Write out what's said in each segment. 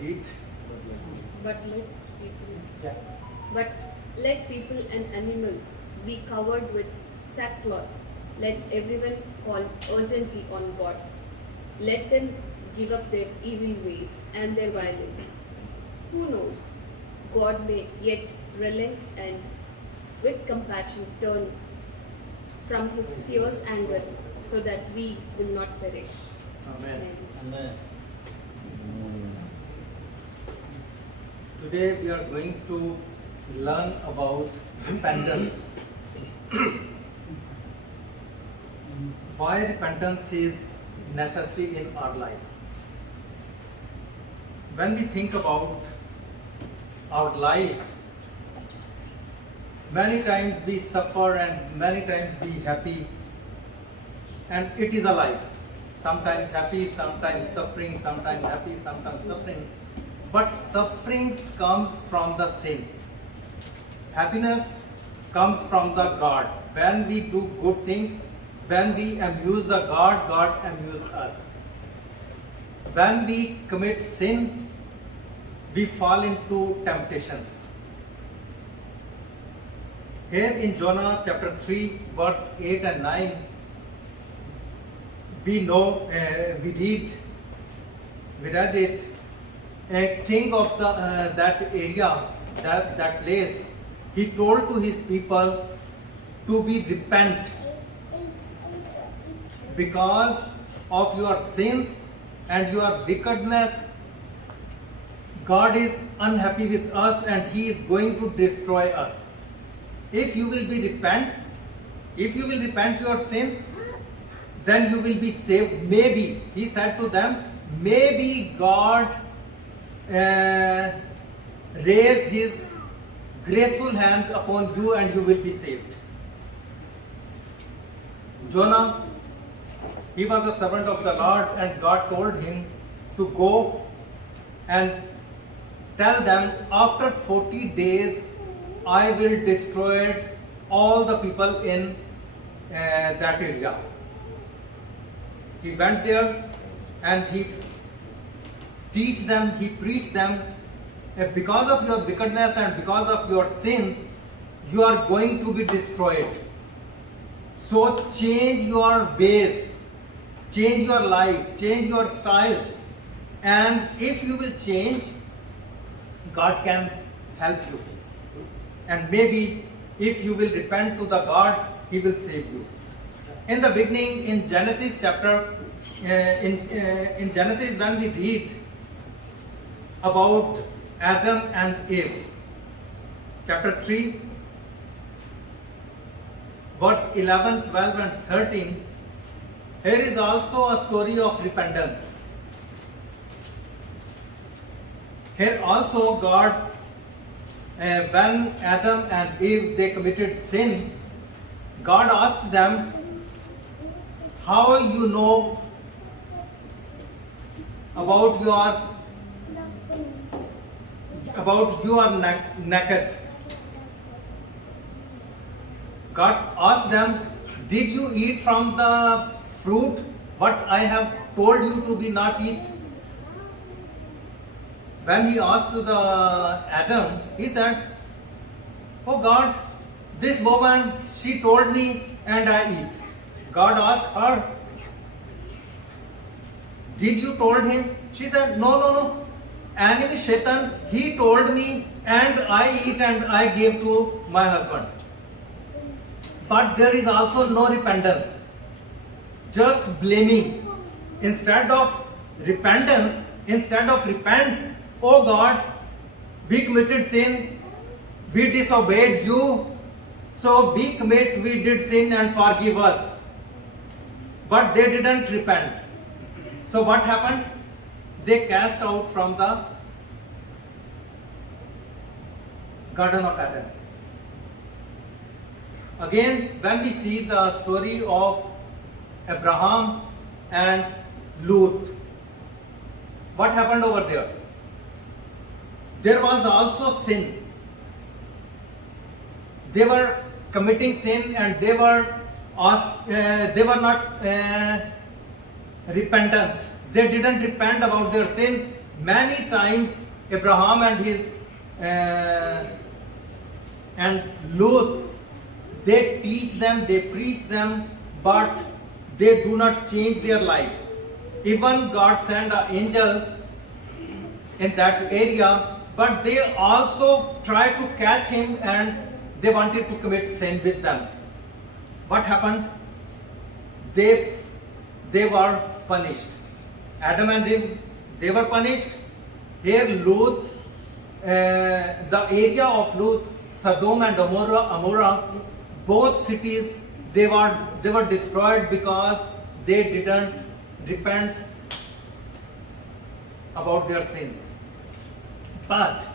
geet. But let people, Yeah. but let people and animals be covered with sackcloth. Let everyone call urgently on God. Let them give up their evil ways and their violence. Who knows? God may yet relent and with compassion turn from his fierce anger so that we will not perish. Amen. Amen. Today we are going to learn about repentance. Why repentance is necessary in our life. When we think about our life, many times we suffer and many times we happy, and it is a life. Sometimes happy, sometimes suffering, sometimes happy, sometimes suffering. But sufferings comes from the sin. Happiness comes from the God. When we do good things, when we amuse the God, God amuses us. When we commit sin, we fall into temptations. Here in Jonah chapter 3, verse 8 and 9, we know, we read it, a king of that area, that place, he told to his people to be repent because of your sins and your wickedness. God is unhappy with us and he is going to destroy us. If you will repent your sins, then you will be saved. Maybe, he said to them, maybe God raise his graceful hand upon you and you will be saved. Jonah, he was a servant of the Lord and God told him to go and tell them, after 40 days I will destroy all the people in that area. He went there and he teach them, he preached them, because of your wickedness and because of your sins, you are going to be destroyed. So change your ways, change your life, change your style, and if you will change, God can help you. And maybe if you will repent to the God, he will save you. In the beginning, in Genesis chapter, in Genesis, when we read about Adam and Eve, chapter 3, verse 11, 12 and 13, here is also a story of repentance. Here also God, when Adam and Eve, they committed sin, God asked them, how you know about you are naked. God asked them, did you eat from the fruit what I have told you to be not eat? When he asked to the Adam, he said, oh God, this woman, she told me and I eat. God asked her, did you told him? She said, no. Enemy Shaitan, he told me and I eat and I gave to my husband. But there is also no repentance. Just blaming. Instead of repentance, repent, oh God, we committed sin, we disobeyed you, so we did sin and forgive us. But they didn't repent. So what happened? They cast out from the Garden of Eden. Again, when we see the story of Abraham and Lot, what happened over there? There was also sin. They were committing sin and they were not repentance. They didn't repent about their sin. Many times Abraham and his and Lot, they teach them, they preach them, but they do not change their lives. Even God sent an angel in that area, but they also tried to catch him and they wanted to commit sin with them. What happened? They were punished. Adam and Eve, they were punished. Here Lot, the area of Lot, Sodom and Amorah, both cities, they were destroyed because they didn't repent about their sins. But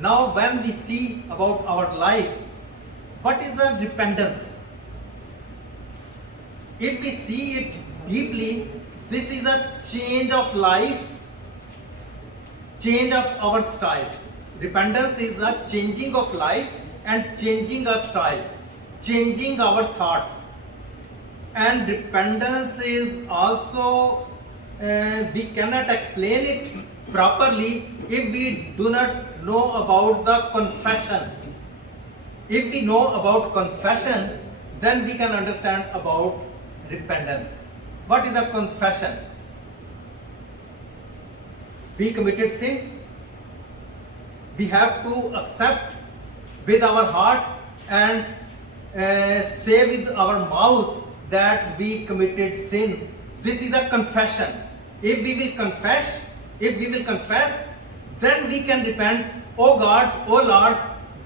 now when we see about our life, what is the repentance? If we see it deeply, this is a change of life, change of our style. Repentance is the changing of life and changing our style, changing our thoughts. And repentance is also, we cannot explain it properly if we do not know about the confession. If we know about confession, then we can understand about repentance. What is a confession? We committed sin. We have to accept with our heart and say with our mouth that we committed sin. This is a confession. If we will confess, then we can repent. Oh God, oh Lord,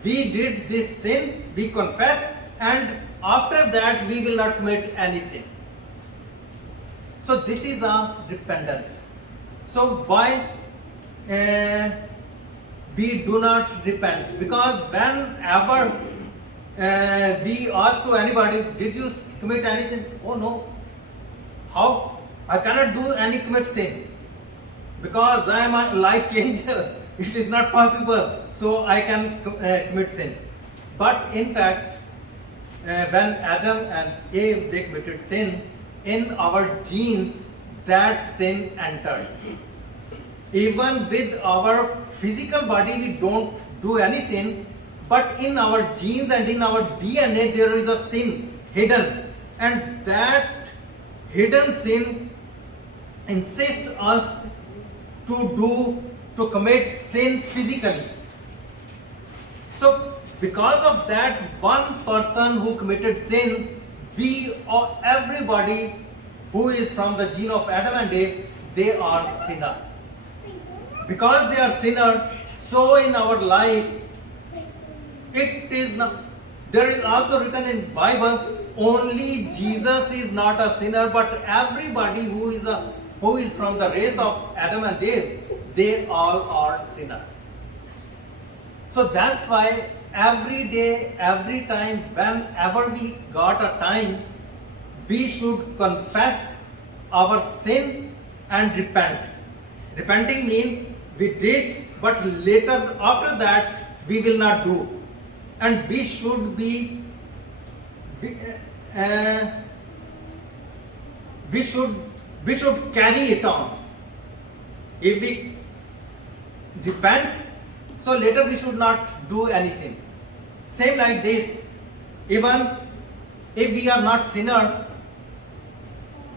we did this sin, we confess, and after that we will not commit any sin. So this is a repentance. So why we do not repent? Because whenever we ask to anybody, did you commit any sin? Oh no. How? I cannot do any commit sin. Because I am a like angel. It is not possible. So I can commit sin. But in fact, when Adam and Eve, they committed sin, in our genes, that sin entered. Even with our physical body, we don't do any sin, but in our genes and in our DNA, there is a sin hidden. And that hidden sin insists us to commit sin physically. So because of that one person who committed sin, we or everybody who is from the gene of Adam and Eve, they are sinner. Because they are sinner, so in our life, it is not. There is also written in Bible, only Jesus is not a sinner, but everybody who is from the race of Adam and Eve, they all are sinner. So that's why every day, every time, whenever we got a time, we should confess our sin and repent. Repenting means we did, but later, after that, we will not do. And we should be, we should carry it on. If we repent, so later we should not do any sin. Same like this, even if we are not sinner,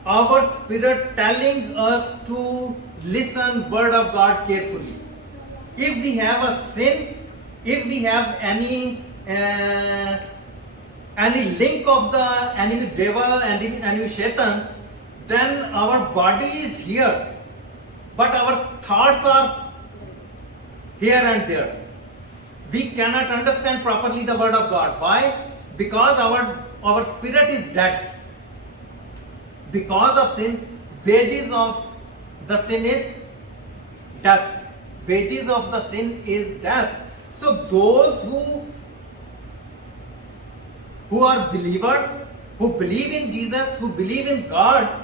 our spirit telling us to listen word of God carefully. If we have a sin, if we have any link of the enemy devil and enemy Shaitan, then our body is here, but our thoughts are here and there. We cannot understand properly the word of God. Why? Because our spirit is dead. Because of sin, wages of the sin is death. Wages of the sin is death. So those who are believers, who believe in Jesus, who believe in God,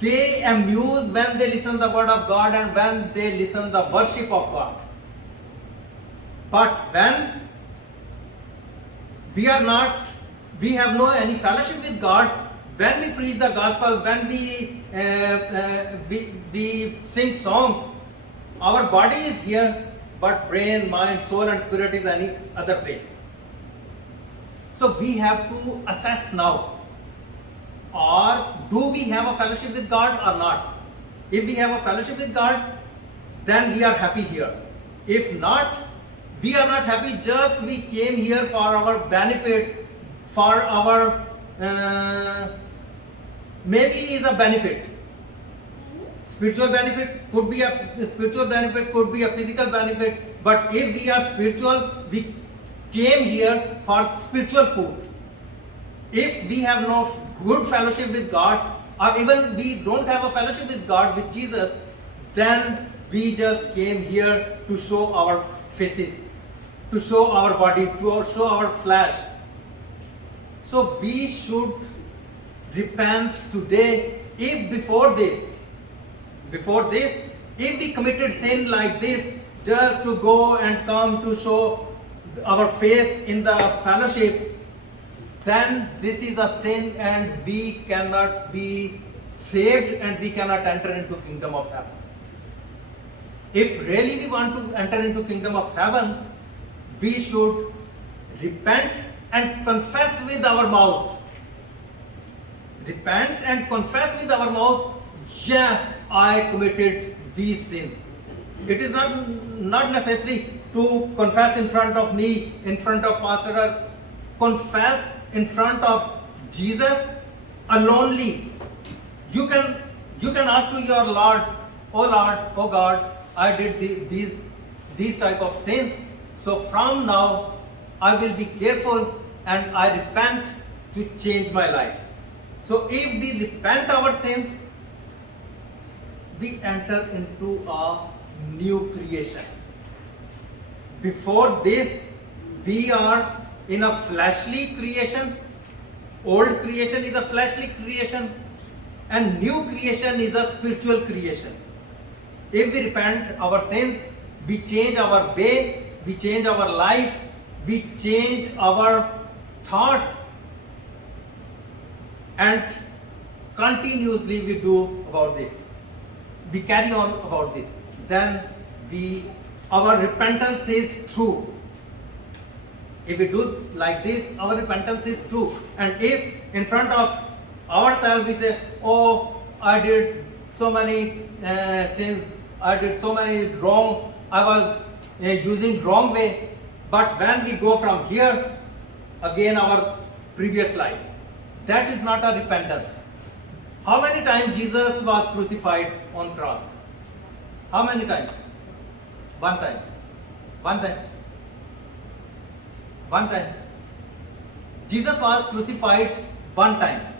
they amuse when they listen the word of God and when they listen the worship of God. But when we have no any fellowship with God, when we preach the gospel, when we sing songs, our body is here, but brain, mind, soul and spirit is any other place. So we have to assess now, or do we have a fellowship with God or not? If we have a fellowship with God, then we are happy here. If not, we are not happy, just we came here for our benefits, for our maybe is a benefit. Spiritual benefit could be a spiritual benefit, could be a physical benefit, but if we are spiritual, we came here for spiritual food. If we have no good fellowship with God, or even we don't have a fellowship with God, with Jesus, then we just came here to show our faces, to show our body, to show our flesh. So we should repent today. If before this, if we committed sin like this, just to go and come to show our face in the fellowship, then this is a sin and we cannot be saved and we cannot enter into kingdom of heaven. If really we want to enter into kingdom of heaven, we should repent and confess with our mouth. Repent and confess with our mouth, yeah, I committed these sins. It is not necessary to confess in front of me, in front of pastor. Confess in front of Jesus alonely. You can ask to your Lord, oh God, I did these type of sins. So from now, I will be careful and I repent to change my life. So if we repent our sins, we enter into a new creation. Before this, we are in a fleshly creation. Old creation is a fleshly creation and new creation is a spiritual creation. If we repent our sins, we change our way, we change our life, we change our thoughts, and continuously we do about this. We carry on about this. Then our repentance is true. If we do like this, our repentance is true. And if in front of ourselves we say, oh, I did so many sins, I did so many wrong, I was using wrong way. But when we go from here, again our previous life, that is not a repentance. How many times Jesus was crucified on cross? How many times? One time. One time. One time. Jesus was crucified one time.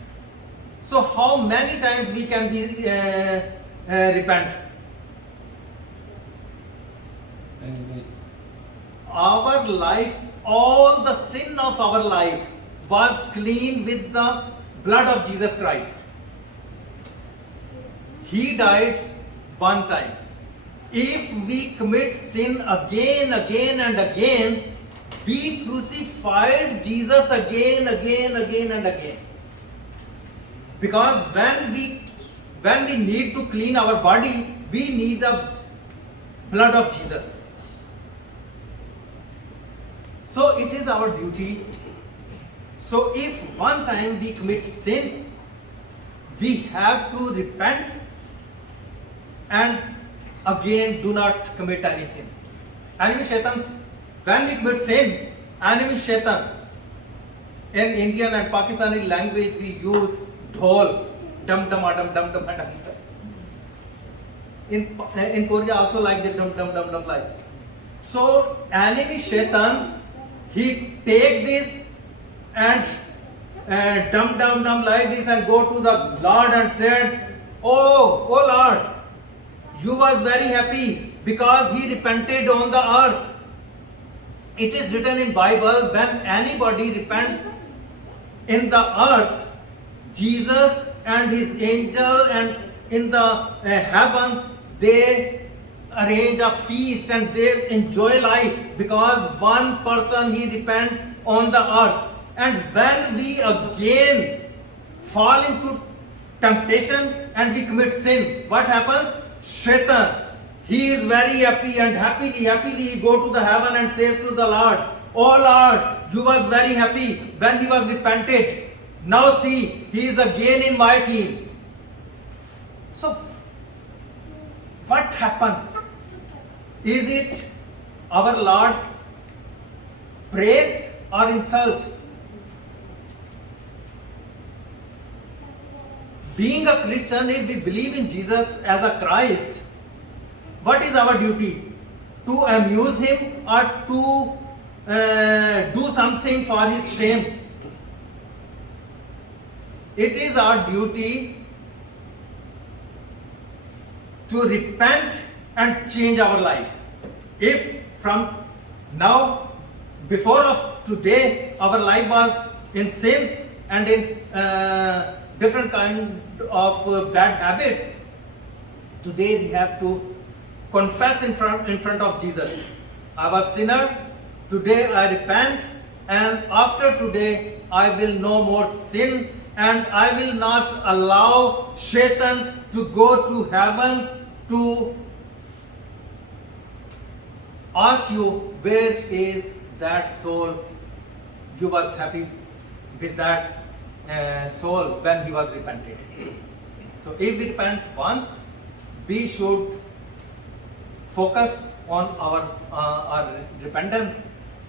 So how many times we can be repent? Our life, all the sin of our life was clean with the blood of Jesus Christ. He died one time. If we commit sin again and again, we crucified Jesus again and again. Because when we need to clean our body, we need the blood of Jesus. So it is our duty. So if one time we commit sin, we have to repent and again do not commit any sin. Enemy Shaitan, when we commit sin, enemy Shaitan, in Indian and Pakistani language we use dhol, dum dum adam, dum dum adam. In Korea also like the dum dum dum dum like. So enemy Shaitan, he take this and dum dum dum like this and go to the Lord and said, oh Lord, you was very happy because he repented on the earth. It is written in Bible, when anybody repent in the earth, Jesus and his angel and in the heaven, they arrange a feast and they enjoy life because one person he repent on the earth. And when we again fall into temptation and we commit sin, what happens? Shaitan, he is very happy and happily he go to the heaven and says to the Lord, "Oh Lord, you was very happy when he was repented. Now see, he is again in my team." So, what happens? Is it our Lord's praise or insult? Being a Christian, if we believe in Jesus as a Christ, what is our duty? To amuse him or to do something for his shame? It is our duty to repent and change our life. If from now, before of today, our life was in sins and in different kind of bad habits, today we have to confess in front of Jesus. I was sinner, today I repent, and after today I will no more sin, and I will not allow Satan to go to heaven to ask you, where is that soul? You was happy with that soul when he was repented. So if we repent once, we should focus on our repentance,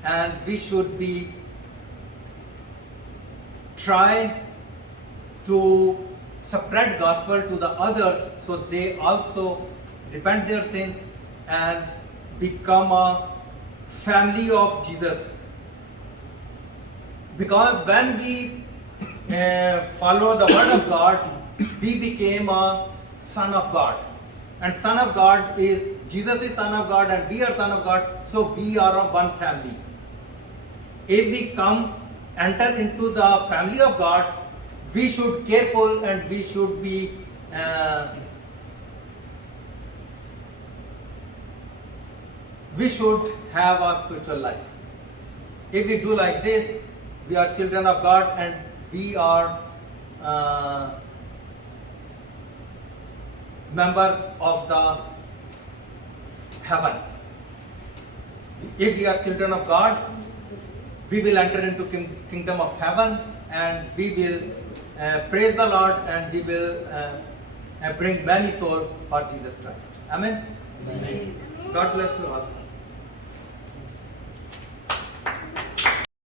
and we should be try to spread gospel to the others so they also repent their sins and become a family of Jesus. Because when we follow the word of God, we became a son of God. And son of God is, Jesus is son of God and we are son of God, so we are of one family. If we enter into the family of God, we should careful and we should be we should have a spiritual life. If we do like this, we are children of God and we are member of the heaven. If we are children of God, we will enter into kingdom of heaven and we will praise the Lord and we will bring many souls for Jesus Christ. Amen. Amen. God bless you all.